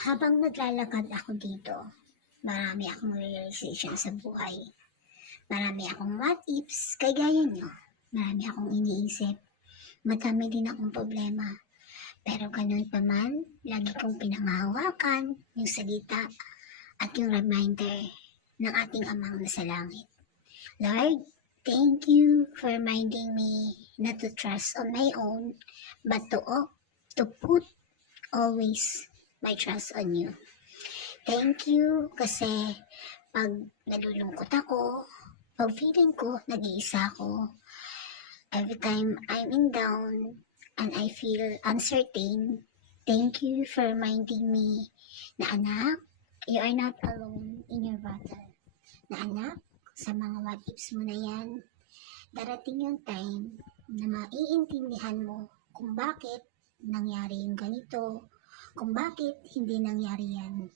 Habang naglalakad ako dito, marami akong realization sa buhay. Marami akong what ifs, kagaya nyo. Marami akong iniisip. Madami din akong problema. Pero ganun pa man, lagi kong pinangahawakan yung salita at yung reminder ng ating amang nasa langit. Lord, thank you for reminding me not to trust on my own, but to put always my trust on you. Thank you kasi pag nalulungkot ako, pag feeling ko nag-iisa ako, every time I'm in down and I feel uncertain, thank you for reminding me na anak, you are not alone in your battle. Na anak, sa mga what ifs mo na yan, darating yung time na maiintindihan mo kung bakit nangyari yung ganito, kung bakit hindi nangyari yan.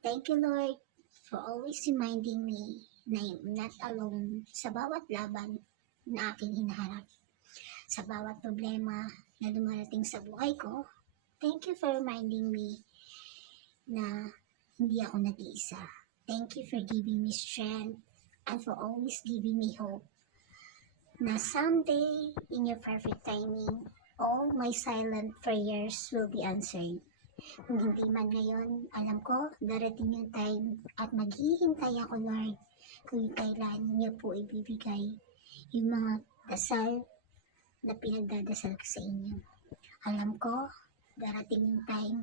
Thank you, Lord, for always reminding me na I'm not alone sa bawat laban na aking hinaharap. Sa bawat problema na dumarating sa buhay ko, thank you for reminding me na hindi ako nag-iisa. Thank you for giving me strength and for always giving me hope na someday, in your perfect timing, all my silent prayers will be answered. Kung hindi man ngayon, alam ko, darating yung time at maghihintay ako, Lord, kung kailan niyo po ibibigay yung mga dasal na pinagdadasal ko sa inyo. Alam ko, darating yung time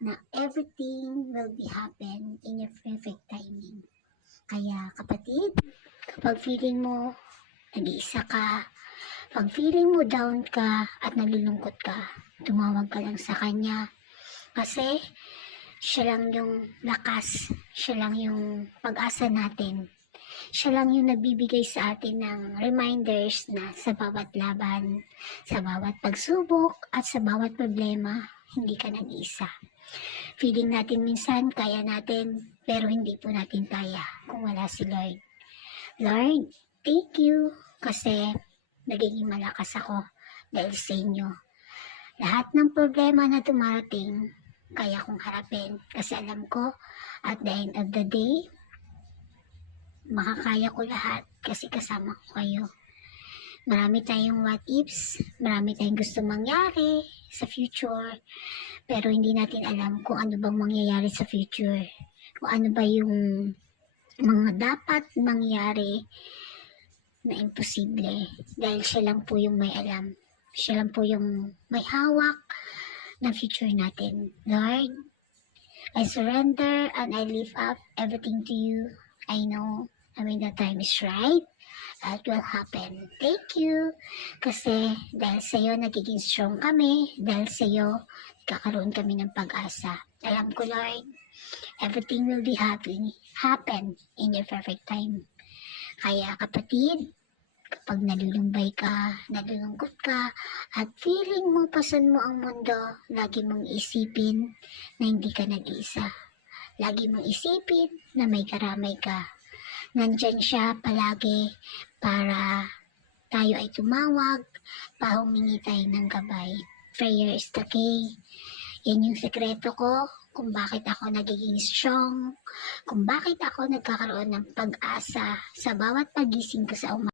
na everything will be happen in your perfect timing. Kaya kapatid, kapag feeling mo nag-iisa ka, pag feeling mo down ka at nalulungkot ka, tumawag ka lang sa Kanya. Kasi siya lang yung lakas, siya lang yung pag-asa natin. Siya lang yung nagbibigay sa atin ng reminders na sa bawat laban, sa bawat pagsubok at sa bawat problema, hindi ka nag-iisa. Feeling natin minsan kaya natin, pero hindi po natin kaya kung wala si Lord. Lord, thank you kasi nagiging malakas ako dahil sa inyo. Lahat ng problema na dumarating, kaya kong harapin kasi alam ko at the end of the day, makakaya ko lahat kasi kasama ko kayo. Marami tayong what ifs, marami tayong gusto mangyari sa future, pero hindi natin alam kung ano bang mangyayari sa future, kung ano ba yung mga dapat mangyari na imposible, dahil siya lang po yung may alam, siya lang po yung may hawak ng future natin. Lord, I surrender and I lift up everything to you. I know when the time is right, that will happen. Thank you. Kasi dahil sa iyo nagiging strong kami, dahil sa iyo kakaroon kami ng pag-asa. Alam ko, Lord, everything will be happen in your perfect time. Kaya kapatid, kapag nalulumbay ka, nalulungkot ka, at feeling mo pasan mo ang mundo, lagi mong isipin na hindi ka nag-iisa. Lagi mong isipin na may karamay ka. Nandyan siya palagi para tayo ay tumawag, humingi tayo ng gabay. Prayer is the key. Yan yung sekreto ko kung bakit ako nagiging strong, kung bakit ako nagkakaroon ng pag-asa sa bawat pagising ko sa umaga.